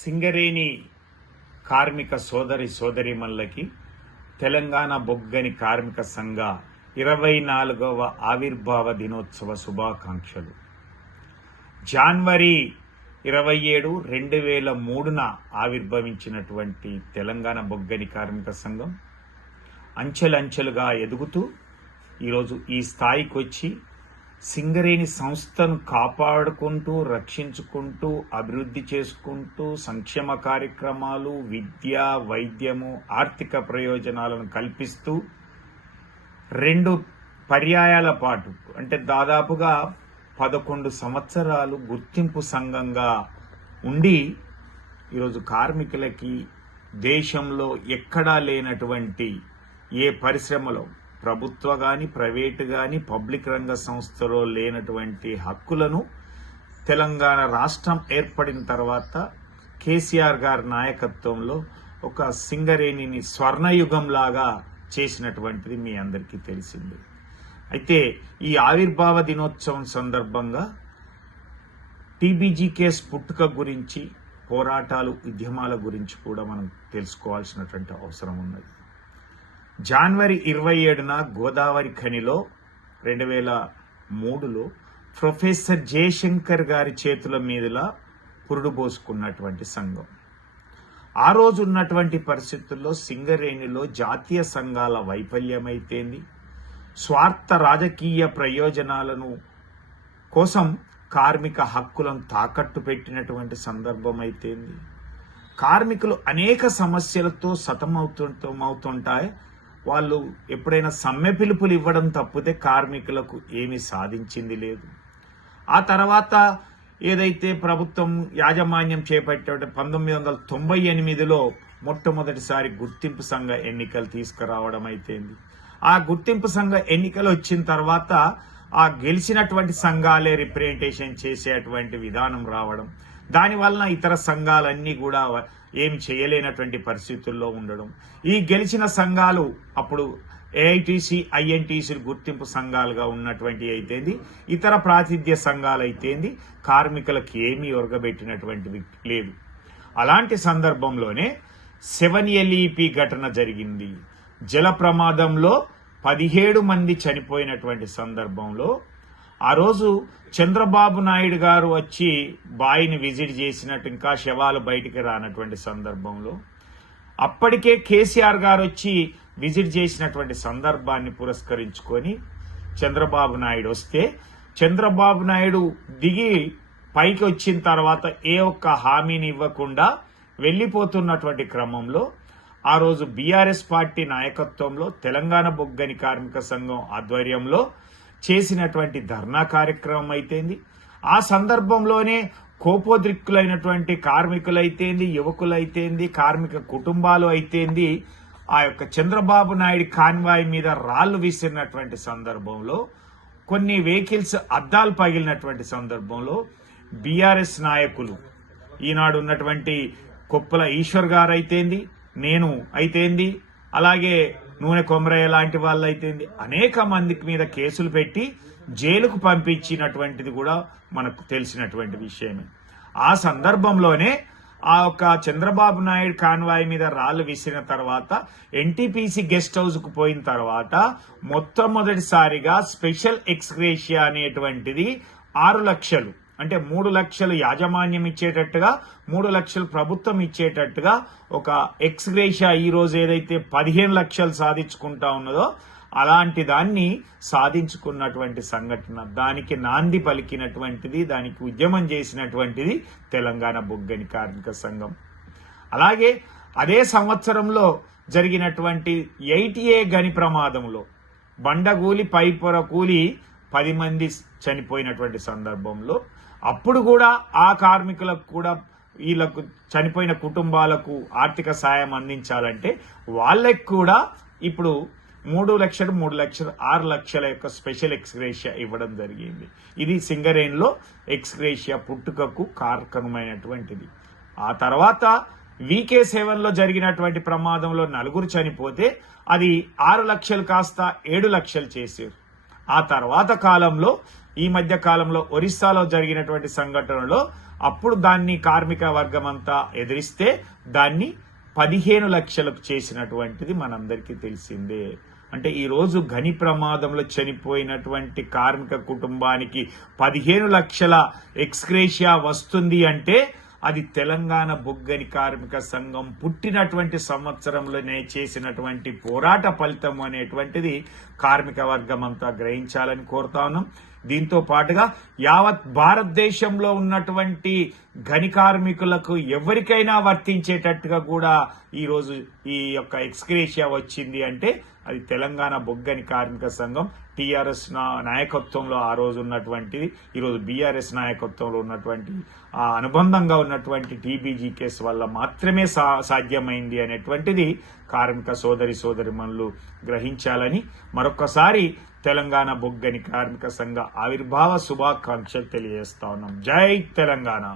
సింగరేణి కార్మిక సోదరీమణులకి తెలంగాణ బొగ్గని కార్మిక సంఘ 24వ ఆవిర్భావ దినోత్సవ శుభాకాంక్షలు. జనవరి 27, 2003న ఆవిర్భవించినటువంటి తెలంగాణ బొగ్గని కార్మిక సంఘం అంచెలంచెలుగా ఎదుగుతూ ఈరోజు ఈ స్థాయికి వచ్చి సింగరేణి సంస్థను కాపాడుకుంటూ, రక్షించుకుంటూ, అభివృద్ధి చేసుకుంటూ, సంక్షేమ కార్యక్రమాలు, విద్య, వైద్యము, ఆర్థిక ప్రయోజనాలను కల్పిస్తూ 2 పర్యాయాల పాటు అంటే దాదాపుగా 11 సంవత్సరాలు గుర్తింపు సంఘంగా ఉండి ఈరోజు కార్మికులకి దేశంలో ఎక్కడా లేనటువంటి ఏ పరిశ్రమలో, ప్రభుత్వ కానీ, ప్రైవేటు కానీ, పబ్లిక్ రంగ సంస్థలో లేనటువంటి హక్కులను తెలంగాణ రాష్ట్రం ఏర్పడిన తర్వాత కేసీఆర్ గారి నాయకత్వంలో ఒక సింగరేణిని స్వర్ణయుగంలాగా చేసినటువంటిది మీ అందరికీ తెలిసింది. అయితే ఈ ఆవిర్భావ దినోత్సవం సందర్భంగా టీబీజీ కేసు పుట్టుక గురించి, పోరాటాలు, ఉద్యమాల గురించి కూడా మనం తెలుసుకోవాల్సినటువంటి అవసరం ఉన్నది. జనవరి 27న గోదావరి ఖనిలో 2003లో ప్రొఫెసర్ జయశంకర్ గారి చేతుల మీదులా పురుడు పోసుకున్నటువంటి సంఘం. ఆ రోజు ఉన్నటువంటి పరిస్థితుల్లో సింగరేణిలో జాతీయ సంఘాల వైఫల్యమైతేంది, స్వార్థ రాజకీయ ప్రయోజనాలను కోసం కార్మిక హక్కులను తాకట్టు పెట్టినటువంటి సందర్భం అయితేంది, కార్మికులు అనేక సమస్యలతో సతమవుతుంటాయి. వాళ్ళు ఎప్పుడైనా సమ్మె పిలుపులు ఇవ్వడం తప్పితే కార్మికులకు ఏమీ సాధించింది లేదు. ఆ తర్వాత ఏదైతే ప్రభుత్వం యాజమాన్యం చేపట్టే 1998లో మొట్టమొదటిసారి గుర్తింపు సంఘ ఎన్నికలు తీసుకురావడం అయితేంది. ఆ గుర్తింపు సంఘ ఎన్నికలు వచ్చిన తర్వాత ఆ గెలిచినటువంటి సంఘాలే రిప్రజెంటేషన్ చేసేటువంటి విధానం రావడం, దానివల్ల ఇతర సంఘాలన్నీ కూడా ఏమి చేయలేనటువంటి పరిస్థితుల్లో ఉండడం, ఈ గెలిచిన సంఘాలు అప్పుడు ఏఐటీసీ, ఐఎన్టీసీ గుర్తింపు సంఘాలుగా ఉన్నటువంటి అయితేంది, ఇతర ప్రాతినిధ్య సంఘాలు అయితేంది, కార్మికులకు ఏమీ ఒరగబెట్టినటువంటిది లేదు. అలాంటి సందర్భంలోనే 7LEP ఘటన జరిగింది. జల ప్రమాదంలో 17 మంది చనిపోయినటువంటి సందర్భంలో ఆ రోజు చంద్రబాబు నాయుడు గారు వచ్చి బాయిని విజిట్ చేసినట్టు, ఇంకా శవాలు బయటికి రానటువంటి సందర్భంలో అప్పటికే కేసీఆర్ గారు వచ్చి విజిట్ చేసినటువంటి సందర్భాన్ని పురస్కరించుకొని చంద్రబాబు నాయుడు వస్తే, చంద్రబాబు నాయుడు దిగి పైకి వచ్చిన తర్వాత ఏ ఒక్క హామీని ఇవ్వకుండా వెళ్లిపోతున్నటువంటి క్రమంలో ఆ రోజు బీఆర్ఎస్ పార్టీ నాయకత్వంలో తెలంగాణ బొగ్గని కార్మిక సంఘం ఆధ్వర్యంలో చేసినటువంటి ధర్నా కార్యక్రమం అయితేంది, ఆ సందర్భంలోనే కోపోద్రిక్తులైనటువంటి కార్మికులైతేంది, యువకులైతేంది, కార్మిక కుటుంబాలు అయితేంది, ఆ యొక్క చంద్రబాబు నాయుడు కాన్వాయ్ మీద రాళ్లు విసిరినటువంటి సందర్భంలో, కొన్ని వెహికల్స్ అద్దాలు పగిలినటువంటి సందర్భంలో బీఆర్ఎస్ నాయకులు, ఈనాడు ఉన్నటువంటి కొప్పుల ఈశ్వర్ గారు అయితేంది, నేను అయితేంది, అలాగే నూనె కొమరయ్య లాంటి వాళ్ళు అయితేంది, అనేక మందికి మీద కేసులు పెట్టి జైలుకు పంపించినటువంటిది కూడా మనకు తెలిసినటువంటి విషయమే. ఆ సందర్భంలోనే ఆ యొక్క చంద్రబాబు నాయుడు కాన్వాయ్ మీద రాళ్లు విసిరిన తర్వాత ఎన్టీపీసీ గెస్ట్ హౌస్ కు పోయిన తర్వాత మొట్టమొదటిసారిగా స్పెషల్ ఎక్స్గ్రేషియా అనేటువంటిది 6 లక్షలు, అంటే 3 లక్షలు యాజమాన్యం ఇచ్చేటట్టుగా, 3 లక్షలు ప్రభుత్వం ఇచ్చేటట్టుగా ఒక ఎక్స్గ్రేషియా ఈ రోజు ఏదైతే 15 లక్షలు సాధించుకుంటా ఉన్నదో అలాంటి దాన్ని సాధించుకున్నటువంటి సంఘటన, దానికి నాంది పలికినటువంటిది, దానికి ఉద్యమం చేసినటువంటిది తెలంగాణ బొగ్గని కార్మిక సంఘం. అలాగే అదే సంవత్సరంలో జరిగినటువంటి 8A గని ప్రమాదంలో బండగూలి పైపొర కూలి 10 మంది చనిపోయినటువంటి సందర్భంలో అప్పుడు కూడా ఆ కార్మికులకు కూడా, వీళ్ళకు చనిపోయిన కుటుంబాలకు ఆర్థిక సాయం అందించాలంటే వాళ్ళకి కూడా ఇప్పుడు 3 లక్షలు, 6 లక్షల యొక్క స్పెషల్ ఎక్స్గ్రేషియా ఇవ్వడం జరిగింది. ఇది సింగరేణిలో ఎక్స్గ్రేషియా పుట్టుకకు కారకమైనటువంటిది. ఆ తర్వాత VK7లో జరిగినటువంటి ప్రమాదంలో 4 చనిపోతే అది 6 లక్షలు కాస్త 7 లక్షలు చేశారు. ఆ తర్వాత కాలంలో, ఈ మధ్య కాలంలో ఒరిస్సాలో జరిగినటువంటి సంఘటనలో అప్పుడు దాన్ని కార్మిక వర్గం అంతా ఎదిరిస్తే దాన్ని 15 లక్షలకు చేసినటువంటిది మనందరికీ తెలిసిందే. అంటే ఈరోజు గని ప్రమాదంలో చనిపోయినటువంటి కార్మిక కుటుంబానికి 15 లక్షల ఎక్స్గ్రేషియా వస్తుంది అంటే అది తెలంగాణ బొగ్గని కార్మిక సంఘం పుట్టినటువంటి సంవత్సరంలోనే చేసినటువంటి పోరాట ఫలితం అనేటువంటిది కార్మిక వర్గం అంతా గ్రహించాలని కోరుతా ఉన్నాం. దీంతో పాటుగా యావత్ భారతదేశంలో ఉన్నటువంటి గని కార్మికులకు ఎవరికైనా వర్తించేటట్టుగా కూడా ఈరోజు ఈ యొక్క ఎక్స్గ్రేషియా వచ్చింది అంటే అది తెలంగాణ బొగ్గని కార్మిక సంఘం టీఆర్ఎస్ నాయకత్వంలో ఆ రోజు ఉన్నటువంటిది, ఈరోజు బీఆర్ఎస్ నాయకత్వంలో ఉన్నటువంటి ఆ అనుబంధంగా ఉన్నటువంటి టీబీజీ కేసు వల్ల మాత్రమే సాధ్యమైంది అనేటువంటిది కార్మిక సోదరిమణులు గ్రహించాలని మరొకసారి తెలంగాణ బొగ్గని కార్మిక సంఘ ఆవిర్భావ శుభాకాంక్షలు తెలియజేస్తా ఉన్నాం. జై తెలంగాణ.